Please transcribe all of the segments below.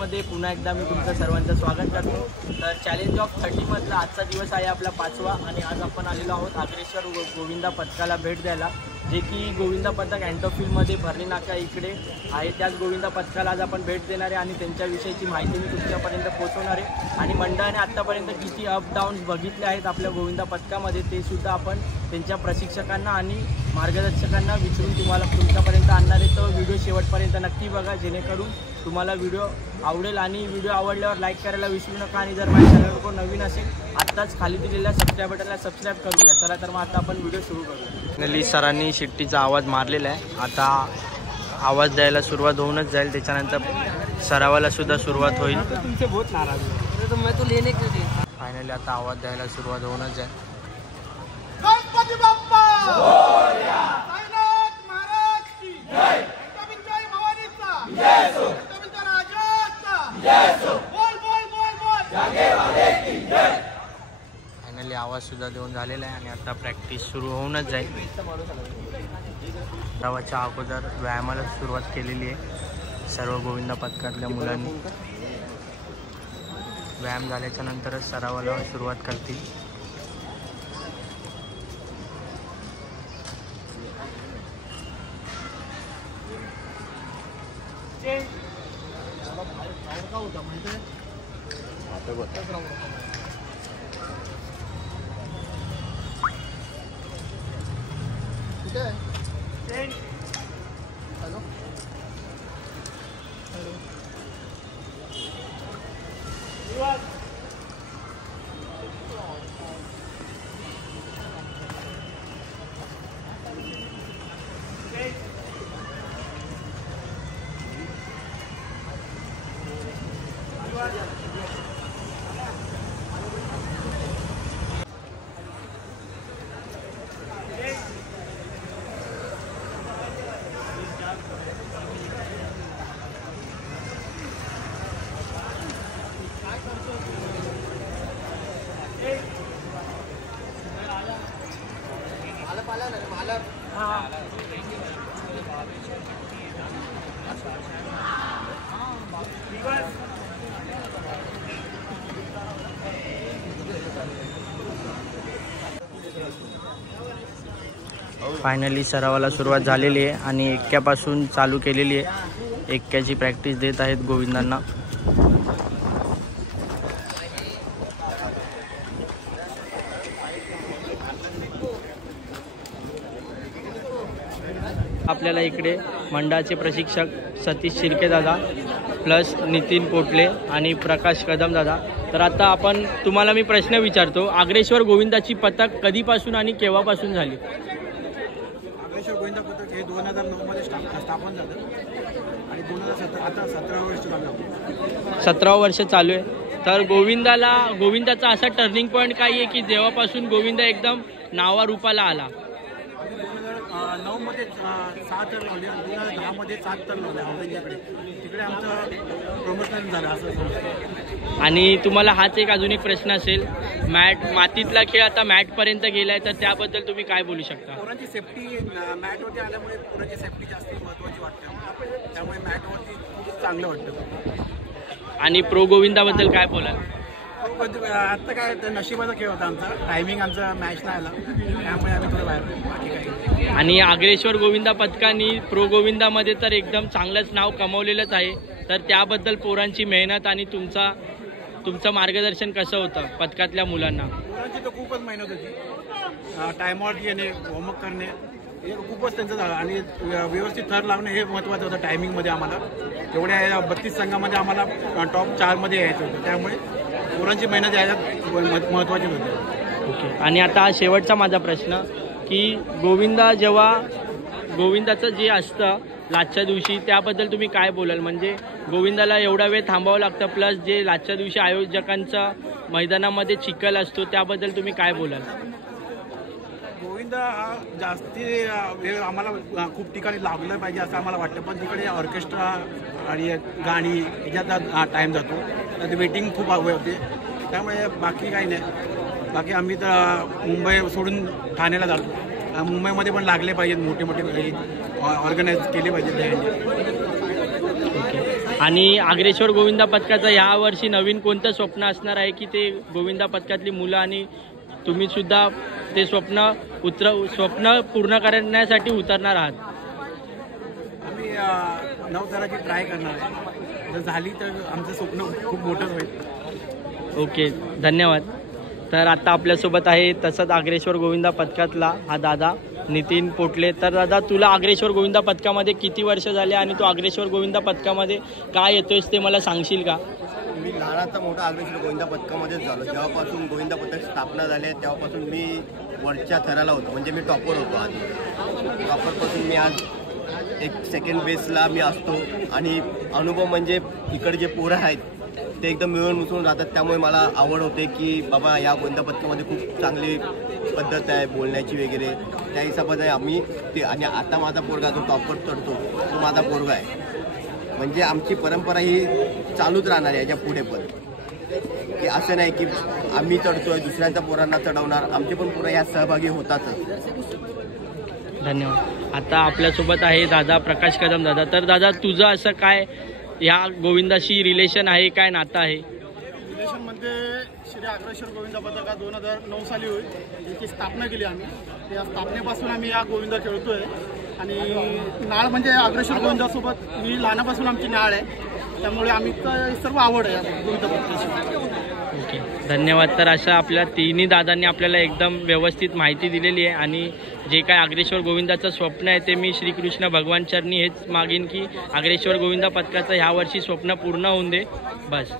मध्ये पुन्हा एकदा मी तुमचं सर्वांचं स्वागत करतो। तर चॅलेंज ऑफ 30 मधला आजचा दिवस आहे आपला 5वा आणि आज आपण आलेलो आहोत आग्रेश्वर गोविंदा पथकाला भेट द्यायला, जे की गोविंदा पथक अँटोफिलमध्ये भरणी नाका इकडे आहे। त्याच गोविंदा पथकाला आज आपण भेट देणार आहे आणि त्यांच्याविषयीची माहिती मी तुमच्यापर्यंत पोहोचवणार आहे। आणि मंडळाने आत्तापर्यंत किती अप डाऊन्स बघितले आहेत आपल्या गोविंदा पथकामध्ये ते सुद्धा आपण त्यांच्या प्रशिक्षकांना आणि मार्गदर्शकांना विचारून तुम्हाला तुमच्यापर्यंत आणणार आहे। तर व्हिडिओ शेवटपर्यंत नक्की बघा, जेणेकरून तुम्हाला व्हिडिओ आवडेल। आणि व्हिडिओ आवडल्यावर लाईक करायला विसरू नका आणि जर माझ्या चॅनलवर कोण नवीन असेल आत्ताच खाली दिलेल्या सबस्क्राईब बटनला सबस्क्राईब करून घ्या। चला तर मग आता आपण व्हिडिओ सुरू करूया। नली सरांनी शिट्टीचा आवाज मारलेला आहे, आता आवाज द्यायला सुरुवात होऊनच जाईल, त्याच्यानंतर सरावाला सुद्धा सुरुवात होईल। तुमचे बहुत नाराज है तो मैं तो लेने के लिए फायनली आता आवाज द्यायला सुरुवात होऊनच जाईल। गणपती बाप्पा मोरया, साईनाथ महाराज की जय, विठ्ठल भवानीचा जय हो, विठ्ठल राजाचा जय हो, बोल बोल बोल बोल जागे वाले की जय। फायनली आवाज सुद्धा देऊन झालेला आहे आणि आता प्रॅक्टिस सुरू होऊनच जाईल। सरावाच्या अगोदर व्यायामाला सुरुवात केलेली आहे सर्व गोविंदा पथकातल्या मुलांनी। व्यायाम झाल्याच्या नंतरच सरावाला सुरुवात करतील। फायनली सरावाला सुरुवात झालेली आहे आणि एक्क्यापासून चालू केलेली आहे। एक्क्याची प्रॅक्टिस देत आहेत गोविंदांना। आपल्याला इकडे मंडळाचे प्रशिक्षक सतीश शिर्के दादा प्लस नितीन पोटले आणि प्रकाश कदम दादा। तर आता आपण तुम्हाला मी प्रश्न विचारतो, आग्रेश्वर गोविंदाची पथक कधीपासून आणि केव्हापासून झाली? आग्रेश्वर गोविंदा पथक हे 2009 मध्ये स्थापन झालं आणि 2017 आता 17 वर्ष चालू 17 वर्ष चालू आहे। तर गोविंदाचा असा टर्निंग पॉईंट काय आहे की जेव्हापासून गोविंदा एकदम नावारूपाला आला? 2009 मध्ये 7 तर लावले, 2010 मध्ये 7 तर लावले औरंगाबादकडे, तिकडे आमचं प्रमोशन झालं असं समजतं। आणि तुम्हाला हाच एक अजून एक प्रश्न असेल, मातीतला खेळ आता मॅटपर्यंत गेलाय, तर त्याबद्दल तुम्ही काय बोलू शकता? पोरांची सेफ्टी मॅटवरती आल्यामुळे पोरांची सेफ्टी जास्त महत्त्वाची वाटते, त्यामुळे मॅटवरती खूप चांगलं वाटतं। आणि प्रो गोविंदाबद्दल काय बोलाल? आता काय नशिबाचा खेळ होता आमचा, टायमिंग आमचा मॅच नाही आला, त्यामुळे आम्ही थोडं बाहेर बाकी काही। आणि आग्रेश्वर गोविंदा पथकाने प्रो गोविंदामध्ये तर एकदम चांगलंच नाव कमवलेलंच आहे, तर त्याबद्दल पोरांची मेहनत आणि तुमचं मार्गदर्शन कसं होतं पथकातल्या मुलांना? पोरांची तर खूपच मेहनत होती, टायमावरती येणे, होमवर्क करणे हे खूपच त्यांचं झालं आणि व्यवस्थित थर लावणे हे महत्त्वाचं होतं। टायमिंगमध्ये आम्हाला एवढ्या 32 संघामध्ये आम्हाला टॉप 4 मध्ये यायचं होतं, त्यामुळे पोरांची मेहनत यायला महत्त्वाची होती। ओके, आणि आता शेवटचा माझा प्रश्न की गोविंदाचं जे असतं लाचच्या दिवशी, त्याबद्दल तुम्ही काय बोलाल? म्हणजे गोविंदाला एवढा वेळ थांबावं लागतं, प्लस जे लाचच्या दिवशी आयोजकांचा मैदानामध्ये चिखल असतो, त्याबद्दल तुम्ही काय बोलाल? गोविंदा हा जास्ती वेळ आम्हाला खूप ठिकाणी लागलं पाहिजे असं आम्हाला वाटतं, पण तिकडे ऑर्केस्ट्रा आणि गाणी याच्यात टाईम जातो, तर वेटिंग खूप हवे होते, त्यामुळे बाकी काही नाही। बाकी आम्ही तर मुंबई सोडून ठाण्याला जातो, मुंबईमध्ये पण लागले पाहिजेत, मोठे मोठे ऑर्गनाईज केले पाहिजेत। आणि अग्रेश्वर गोविंदा पथकाचं ह्या वर्षी नवीन कोणतं स्वप्न असणार आहे की ते गोविंदा पथकातली मुलं आणि तुम्ही सुद्धा ते स्वप्न पूर्ण करण्यासाठी उतरणार आहात? आम्ही 9 ताराची ट्राय करणार आहे. जर झाली तर आमचं स्वप्न खूप मोठं होईल. ओके, धन्यवाद. तर आता आपल्यासोबत आहे तसंच अग्रेश्वर गोविंदा पथकातला हा दादा नितीन पोटले. तर दादा, तुला अग्रेश्वर गोविंदा पथकामध्ये किती वर्ष झाले आणि तू अग्रेश्वर गोविंदा पथकामध्ये काय येतोयस ते मला सांगशील का? मी लहानाचा मोठा अग्रेश्वर गोविंदा पथकामध्येच झालो. जेव्हापासून गोविंदा पथक स्थापना झाली तेव्हापासून मी वरच्या थराला होतो, म्हणजे मी टॉपर होतो. आधी टॉपरपासून मी आज एक सेकंड बेसला मी असतो. आणि अनुभव म्हणजे इकडे जे पोरं आहेत ते एकदम मिळून मिसळून राहतात. त्यामुळे मला आवड होते की बाबा या गोविंदा पथकामध्ये खूप चांगली पद्धत आहे बोलण्याची वगैरे. त्या हिशोबाने आम्ही ते, आणि आता माझा पोरगा जो टॉपर चढतो तो माझा पोरगा आहे. म्हणजे आमची परंपरा ही चालूच राहणार आहे याच्या पुढे पण, की असं नाही की आम्ही चढतोय दुसऱ्यांच्या पोरांना चढवणार. आमचे पण पोरं यात सहभागी होतातच. धन्यवाद. आता आपल्यासोबत आहे दादा प्रकाश कदम दादा. तर दादा, तुझं असं काय या गोविंदाशी रिलेशन आहे, काय नातं आहे? रिलेशन म्हणजे श्री अग्रेश्वर गोविंदा पथक 2009 साली होईल, याची स्थापना केली आम्ही. त्या स्थापनेपासून आम्ही या गोविंदा खेळतोय. आणि नाळ म्हणजे अग्रेश्वर गोविंदासोबत मी लहानापासून आमची नाळ आहे, त्यामुळे आम्ही सर्व आवड आहे गोविंदा पथकाची. ओके, धन्यवाद. तर अशा आपल्या तिन्ही दादांनी आपल्याला एकदम व्यवस्थित माहिती दिलेली आहे. आणि जे काय अग्रेश्वर गोविंदाचं स्वप्न आहे ते मी श्रीकृष्ण भगवान चरणी हेच मागीन की अग्रेश्वर गोविंदा पथकाचं ह्या वर्षी स्वप्न पूर्ण होऊन दे, बस.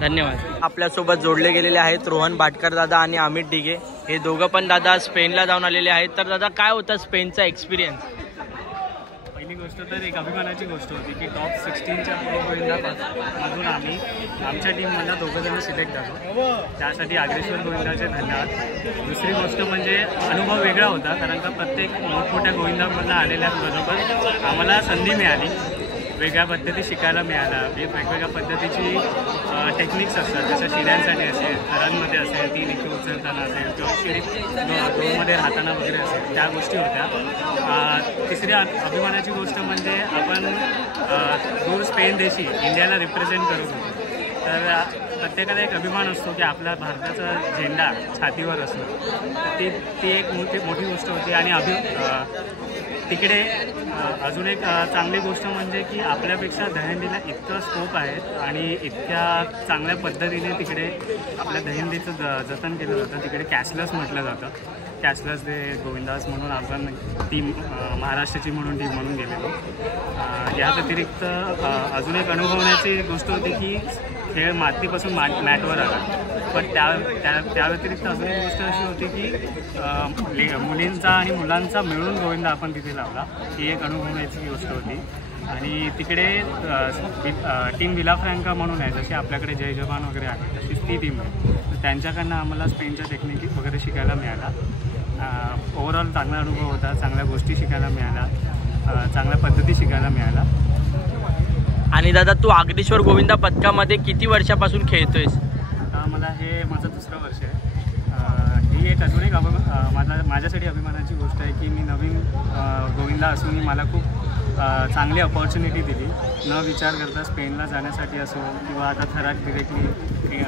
धन्यवाद. आपल्यासोबत जोडले गेलेले आहेत रोहन भाटकर दादा आणि अमित डिगे. हे दोघं पण दादा स्पेनला जाऊन आलेले आहेत. तर दादा, काय होता स्पेनचा एक्सपिरियन्स? पहिली गोष्ट तर एक अभिमानाची गोष्ट होती की टॉप 16च्या प्रो गोविंदामधून आम्ही आमच्या टीममधला 2 जण सिलेक्ट झालो. त्यासाठी अग्रेश्वर गोविंदाचे धन्यवाद. दुसरी गोष्ट म्हणजे अनुभव वेगळा होता, कारण का प्रत्येक मोठमोठ्या गोविंदामधनं आलेल्याबरोबर आम्हाला संधी मिळाली, वेगळ्या पद्धती शिकायला मिळाल्या. वेगवेगळ्या पद्धतीची टेक्निक्स असतात, जसं शिड्यांसाठी असेल, थरांमध्ये असेल, 3 इथे उचलताना असेल किंवा शिडी 2मध्ये राहताना वगैरे असेल, त्या गोष्टी होत्या. तिसरी अभिमानाची गोष्ट म्हणजे आपण दूर स्पेन देशी इंडियाला रिप्रेझेंट करत होतो. तर प्रत्येकाला एक अभिमान असतो की आपला भारताचा झेंडा छातीवर असतो. तर ती एक मोठी गोष्ट होती. आणि तिकडे अजून एक चांगली गोष्ट म्हणजे की आपल्यापेक्षा दहीहंडीला इतकं स्कोप आहे आणि इतक्या चांगल्या पद्धतीने तिकडे आपल्या दहीहंडीचं जतन केलं जातं. तिकडे कॅशलेस म्हटलं जातं. कॅशलेस डे गोविंदास म्हणून आपण टीम महाराष्ट्राची म्हणून टीम म्हणून गेलेलो. या व्यतिरिक्त अजून एक अनुभवण्याची गोष्ट होती की खेळ मातीपासून मॅटवर आला. पण त्या व्यतिरिक्त अजून एक गोष्ट अशी होती की मुलींचा आणि मुलांचा मिळून गोविंदा आपण तिथे लावला. ही एक अनुभवण्याची गोष्ट होती. आणि तिकडे टीम विलाफ्रँका म्हणून आहे, जशी आपल्याकडे जय जवान वगैरे आहे तशीच ती टीम आहे. तर त्यांच्याकडनं आम्हाला स्पेनच्या टेक्निक वगैरे शिकायला मिळाला. ओव्हरऑल चांगला अनुभव होता. चांगल्या गोष्टी शिकायला मिळाल्या, चांगल्या पद्धती शिकायला मिळाल्या. आणि दादा, तू अग्रेश्वर गोविंदा पथकामध्ये किती वर्षापासून खेळतोयस? मला हे माझं 2रं वर्ष आहे. ही एक अजून एक माझ्यासाठी अभिमानाची गोष्ट आहे की मी नवीन गोविंदा असूनही मला खूप चांगली अपॉर्च्युनिटी दिली, न विचार करता स्पेनला जाण्यासाठी असो किंवा आता थरात डिरेक्टली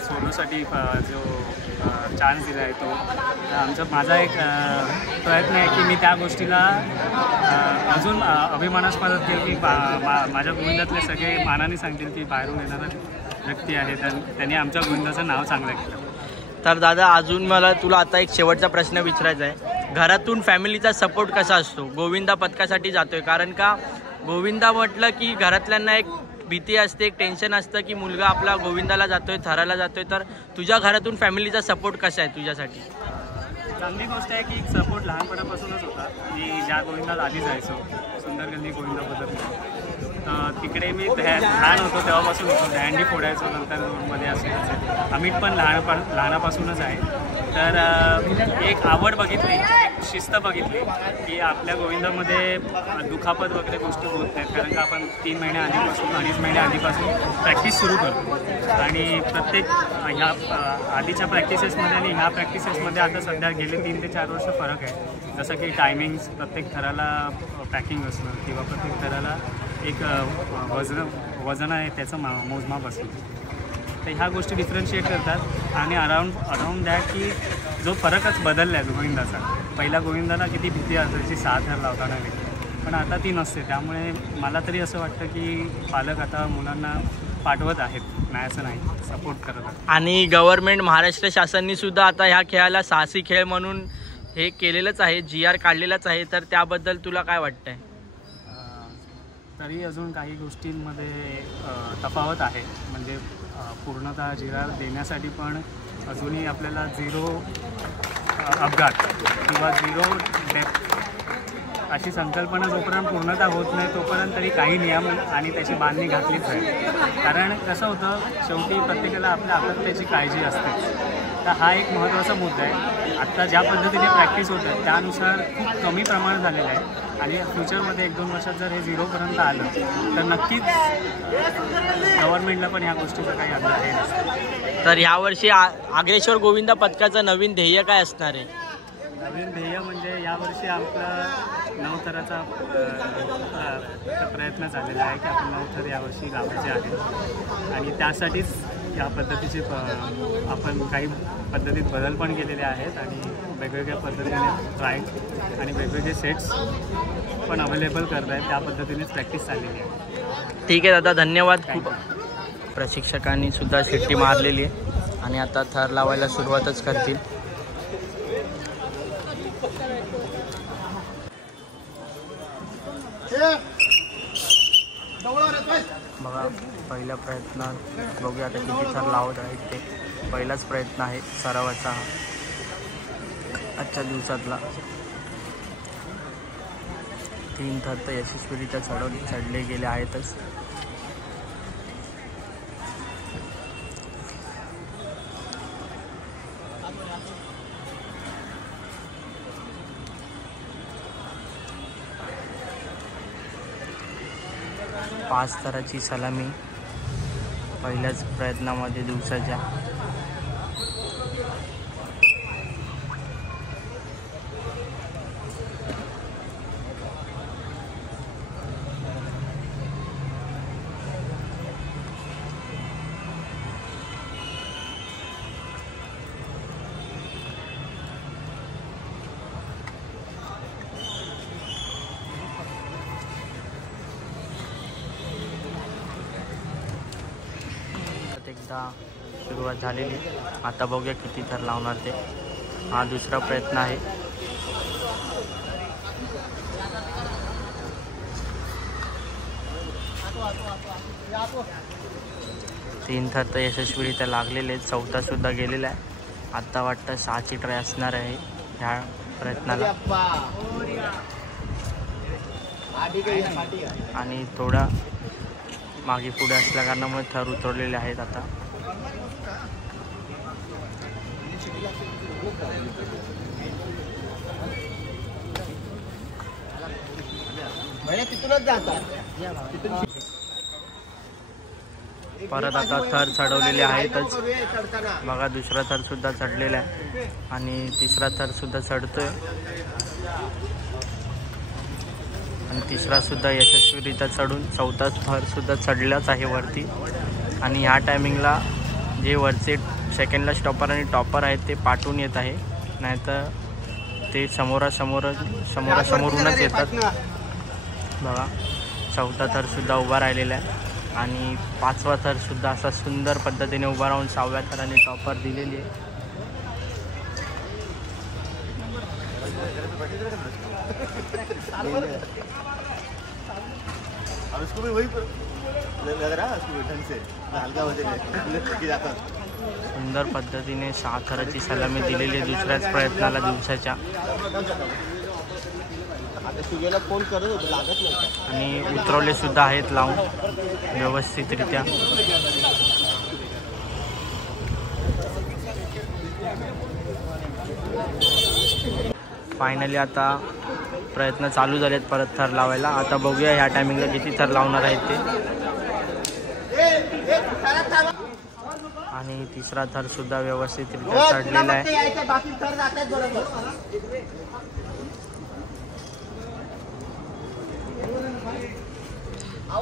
सोलोसाठी जो चान्स दिला आहे तो माझा एक प्रयत्न आहे की मी त्या गोष्टीला अजून अभिमानास्पद केलं की माझ्या गोविंदातले सगळे मानाने सांगतील की बाहेरून येणारा व्यक्ती आहे तर त्यांनी आमच्या गोविंदाचं नाव चांगलं केलं. तर दादा, अजून मला तुला आता एक शेवटचा प्रश्न विचारायचा आहे. घरातून फॅमिलीचा सपोर्ट कसा असतो? गोविंदा पथकासाठी जातोय, कारण का गोविंदा म्हटलं की घरातल्यांना एक भीती असते, एक टेन्शन असतं की मुलगा आपला गोविंदाला जातोय, थराला जातोय. तर तुझ्या घरातून फॅमिलीचा सपोर्ट कसा आहे तुझ्यासाठी? चांगली गोष्ट आहे की सपोर्ट लहानपणापासूनच होता. मी ज्या गोविंदाला आधी जायचो सुंदरगंधी गोविंदाबद्दल, तिकडे मी लहान होतो तेव्हापासून होतो. दहंडी फोडायचो, नंतर रोडमध्ये असेल. अमित पण लहानापासूनच आहे. तर एक आवड बघितली, एक शिस्त बघितली की आपल्या गोविंदामध्ये दुखापत वगैरे गोष्टी होत नाहीत, कारण का आपण 3 महिन्या आधीपासून 2.5 महिन्या आधीपासून प्रॅक्टिस सुरू करतो. आणि प्रत्येक ह्या आधीच्या प्रॅक्टिसेसमध्ये आणि ह्या प्रॅक्टिसेसमध्ये आता सध्या गेले 3 ते 4 वर्ष फरक आहे. जसं की टायमिंग्स, प्रत्येक थराला पॅकिंग असणं किंवा प्रत्येक थराला एक वजन आहे त्याचं मोजमाप असतं. तर ह्या गोष्टी डिफरन्शिएट करतात आणि अराउंड दॅट की जो फरकच बदलला आहे गोविंदाचा. पहिल्या गोविंदाला किती भीती असायची 6 थर लावताना वगैरे, पण आता ती नसते. त्यामुळे मला तरी असं वाटतं की पालक आता मुलांना पाठवत आहेत, नाही असं नाही, सपोर्ट करत आहेत. आणि गव्हर्नमेंट महाराष्ट्र शासनाने सुद्धा आता ह्या खेळाला साहसी खेळ म्हणून हे केलेलंच आहे, GR काढलेलाच आहे. तर त्याबद्दल तुला काय वाटतंय? तरी अजून काही गोष्टींमध्ये तफावत आहे. म्हणजे पूर्णतः GR देण्यासाठी पण अजूनही आपल्याला 0 अपघात किंवा 0 डेथ अशी संकल्पना जोपर्यंत पूर्णतः होत नाही तोपर्यंत तरी काही नियम आणि त्याची बांधणी घातलीच आहे. कारण कसं होतं, शेवटी प्रत्येकाला आपल्या आपत्याची काळजी असते. तर हा एक महत्त्वाचा मुद्दा आहे. आत्ता ज्या पद्धतीने प्रॅक्टिस होतं त्यानुसार खूप कमी प्रमाण झालेलं आहे आणि फ्युचरमध्ये 1-2 वर्षात जर हे 0पर्यंत आलं तर नक्कीच गव्हर्नमेंटला पण ह्या गोष्टीचा काही अंदाज येईल. तर यावर्षी आग्रेश्वर गोविंदा पथकाचं नवीन ध्येय काय असणार आहे? नवीन ध्येय म्हणजे यावर्षी आपला 9 थराचा प्रयत्न झालेला आहे की आपण 9 थर यावर्षी गावाचे आहेत आणि त्यासाठीच या पद्धतीचे आपण काही पद्धतीत बदल पण केलेले आहेत आणि वेगवेगळ्या पद्धतीने ट्राय आणि वेगवेगळे सेट्स पण अवेलेबल करत आहेत. त्या पद्धतीनेच प्रॅक्टिस चाललेली आहे. ठीक आहे दादा, धन्यवाद. खूप प्रशिक्षकांनी सुद्धा शिट्टी मारलेली आहे आणि आता थर लावायला सुरुवातच करतील. बघा, पहिल्या प्रयत्नात बघूया आता किती थर लावत आहेत ते. पहिलाच प्रयत्न आहे सरावाचा आजच्या दिवसातला. 3 थर तर यशस्वीरित्या चढले गेले आहेतच. पाच थराची सलामी पहिल्याच प्रयत्नामध्ये दिवसाच्या. एकदा सुरुवात झालेली. आता बघूया किती थर लावणार ते. हा दुसरा प्रयत्न आहे. तीन थर तर यशस्वीरित्या लागलेले आहेत. चौथा सुद्धा गेलेला आहे. आता वाटतं 6ची ट्राय असणार आहे ह्या प्रयत्नाला. आणि थोडा मागे पुढे असल्या कारणामुळे थर उतरलेले आहेत. आता परत आता थर चढवलेले आहेतच. बघा, दुसरा थर सुद्धा चढलेला आहे आणि तिसरा थर सुद्धा चढतोय आणि तिसरा सुद्धा यशस्वीरित्या चढून चौथा थर सुद्धा चढलाच आहे वरती. आणि ह्या टायमिंगला जे वरचे सेकंडला स्टॉपर आणि टॉपर आहेत ते पाठवून येत आहे, नाहीतर ते समोरासमोरूनच येतात. बघा, चौथा थर सुद्धा उभा राहिलेला आहे आणि 5वा थर सुद्धा असा सुंदर पद्धतीने उभा राहून 6व्या थराने टॉपर दिलेली आहे. उसको भी वही लग रहा है, उसको ढंग से हल्का हो जाता. सुंदर पद्धतीने 6 थराची सलामी दिलेली आहे दुसऱ्याच प्रयत्नाला दिवसाच्या. फोन करत होतो, लागत नव्हता. आणि उतरवले सुद्धा आहेत लावून व्यवस्थितरित्या. फायनली आता प्रयत्न चालू झालेत परत थर लावायला. आता बघूया ह्या टायमिंगला किती थर लावणार आहेत ते. आणि तिसरा थर सुद्धा व्यवस्थितरित्या चढलेला आहे.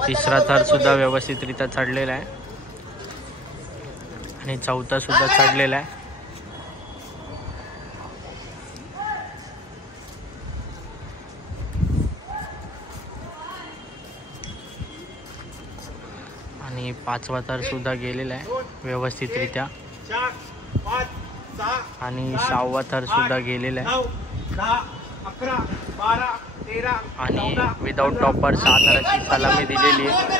तिसरा थर सुद्धा व्यवस्थितरित्या चढलेला आहे आणि चौथा सुद्धा चढलेला आहे. आणि पाचवा थर सुद्धा गेलेला आहे व्यवस्थितरित्या आणि सहावा थर सुद्धा गेलेला आहे आणि विदाउट टॉपर 6 थराची सलामी दिलेली आहे.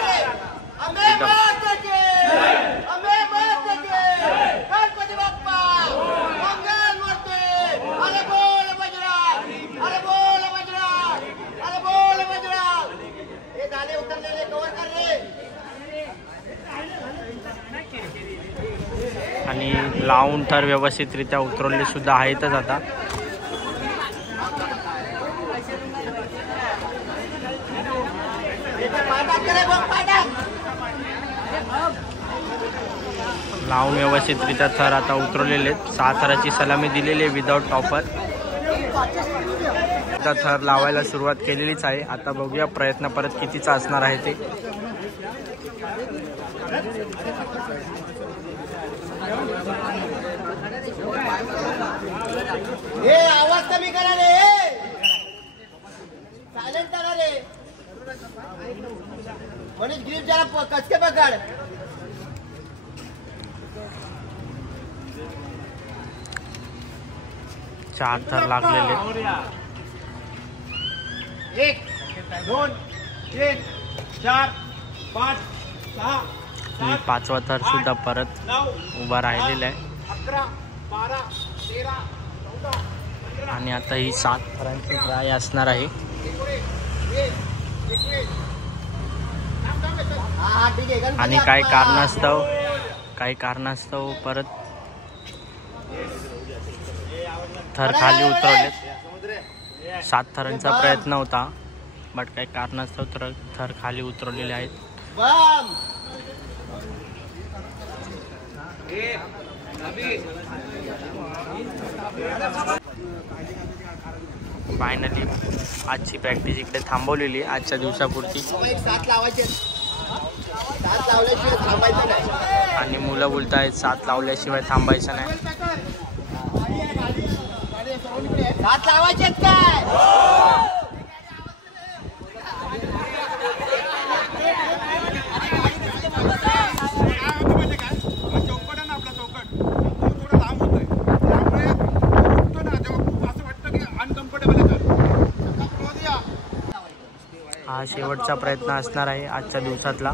आणि लावून थर व्यवस्थितरित्या उतरवले सुद्धा आहेतच आता. लावून व्यवस्थितरित्या थर आता उतरवलेले आहेत. 6 थराची सलामी दिलेली आहे विदाउट टॉपर. आता थर लावायला सुरुवात केलेलीच आहे. आता बघूया प्रयत्न परत कितीचा असणार आहे ते. आवाज कमी करा रे, सायलेंट करा रे. मनीष ग्रीप जरा कचके पकड. 4 थर लागलेले. 1 2 3 4 5 6 आणि 5वा थर सुद्धा परत उभा राहिलेला आहे. 11 12 13 14 आणि आता ही 7 थरांची ट्राय असणार आहे. आणि काही कारणास्तव परत थर खाली उतरवलेत. 7 थरांचा प्रयत्न होता बट काही कारणास्तव थर खाली उतरवलेले आहेत. फायनली आजची प्रॅक्टिस इकडे थांबवलेली आहे आजच्या दिवसापुरती. 7 लावायचे, 7 लावल्याशिवाय थांबायचं नाही. आणि मुलं बोलत आहेत 7 लावल्याशिवाय थांबायचं नाही. 7 लावायचे काय? हा शेवटचा प्रयत्न असणार आहे आजच्या दिवसातला.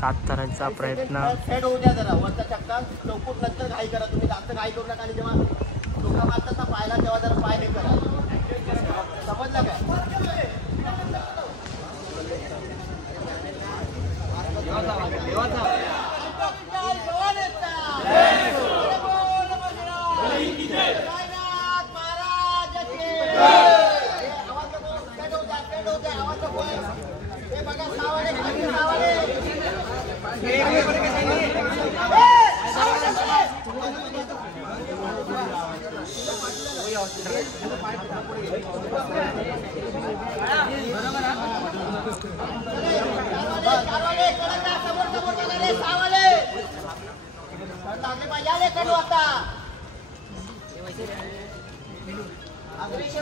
7 थरांचा प्रयत्न. सेट होऊ द्या जरा. वरचा चक्का चौकूट नंतर घाई करा. तुम्ही जास्त घाई करू नका. आणि जेव्हा डोका मारता पायला तेव्हा जरा पाय हे करा. समजलं काय?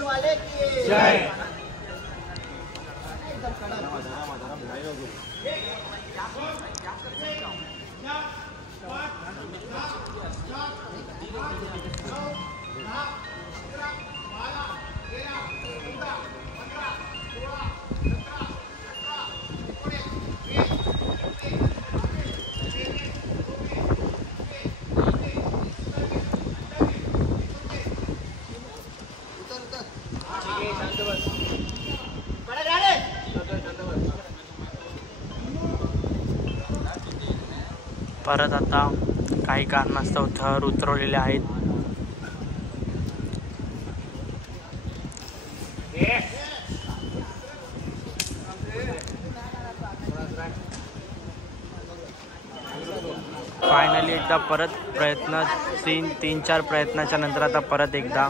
वाले की जय. परत आता काही कारणास्तव थर उतरवलेले आहेत. फायनली एकदा परत प्रयत्न 3-4 प्रयत्नाच्या नंतर आता परत एकदा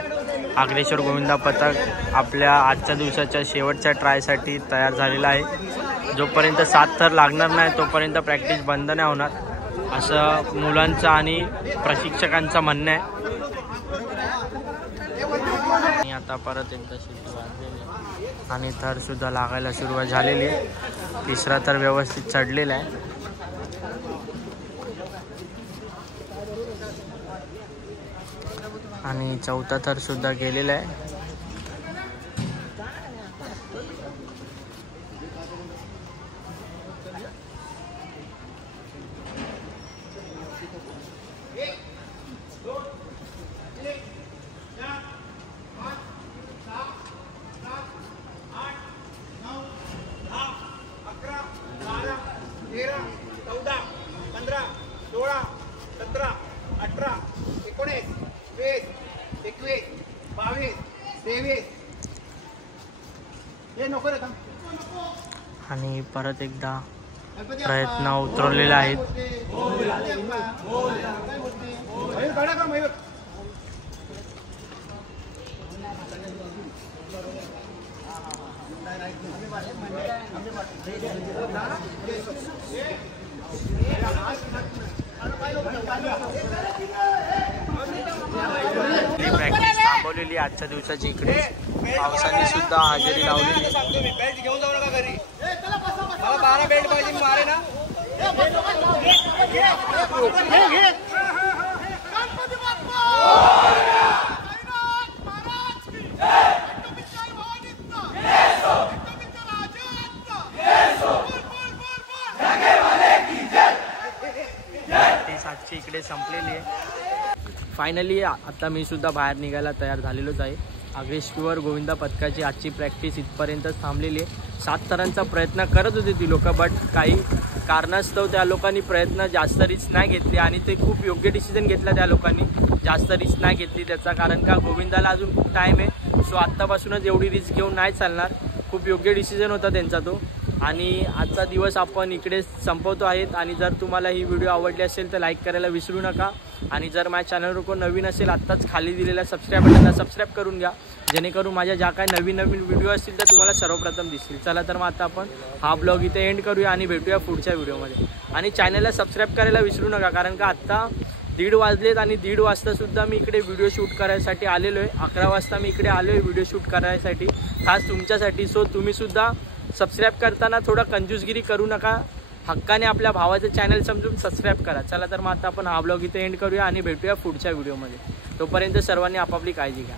अग्रेश्वर गोविंदा पथक आपल्या आजच्या दिवसाच्या शेवटच्या ट्रायसाठी तयार झालेला आहे. जोपर्यंत 7 थर लागणार नाही तोपर्यंत प्रॅक्टिस बंद नाही होणार असं मुलांचं आणि प्रशिक्षकांचं म्हणणं आहे. आणि आता परत एकदा शिट्टी वाजलेली आणि थर सुद्धा लागायला सुरुवात झालेली आहे. तिसरा थर व्यवस्थित चढलेला आहे. आणि चौथा थर सुद्धा गेलेला आहे. आणि परत एकदा प्रयत्न उतरवलेले आहेत. प्रॅक्टिस थांबवलेली आजच्या दिवसाची. इकडे पावसाने सुद्धा हजेरी लावलेली. बेल्ट घेऊन जाऊ नका घरी. मला 12 बेल्ट पाहिजे. मारे ना आजची इकडे संपलेली आहे. फायनली आता मी सुद्धा बाहेर निघायला तयार झालेलोच आहे. अग्रेश्वर गोविंदा पथकाची आजची प्रॅक्टिस इथपर्यंतच थांबलेली आहे. 7 थरांचा प्रयत्न करत होते ती लोक, बट काही कारणास्तव त्या लोकांनी प्रयत्न जास्त रिस्क नाही घेतली आणि ते खूप योग्य डिसिजन घेतला. त्या लोकांनी जास्त रिस्क नाही घेतली त्याचा कारण का गोविंदाला अजून खूप टाईम आहे. सो आत्तापासूनच एवढी रिस्क घेऊन नाही चालणार. खूप योग्य डिसिजन होता त्यांचा तो. आणि आजचा दिवस आपण इकडे संपवतो आहेत. आणि जर तुम्हाला ही व्हिडिओ आवडली असेल तर लाईक करायला विसरू नका. आणि जर माझ्या चॅनलवर कोण नवीन असेल आत्ताच खाली दिलेल्या सबस्क्राईब बटनला सबस्क्राईब करून घ्या, जेणेकरून माझ्या ज्या काही नवीन व्हिडिओ असतील तर तुम्हाला सर्वप्रथम दिसतील. चला तर मग आता आपण हा ब्लॉग इथे एंड करूया आणि भेटूया पुढच्या व्हिडिओमध्ये. आणि चॅनलला सबस्क्राईब करायला विसरू नका कारण का आत्ता 1:30 वाजलेत आणि 1:30 वाजता सुद्धा मी इकडे व्हिडिओ शूट करायसाठी आलेलो आहे. 11 वाजता मी इकडे आलो आहे व्हिडिओ शूट करायसाठी खास तुमच्यासाठी. सो तुम्ही सुद्धा सबस्क्राईब करताना थोडा कंजूसगिरी करू नका. हक्काने आपल्या भावाचं चॅनल समजून सबस्क्राईब करा. चला तर मग आता आपण हा ब्लॉग इथे एंड करूया आणि भेटूया पुढच्या व्हिडिओमध्ये. तोपर्यंत सर्वांनी आपापली काळजी घ्या.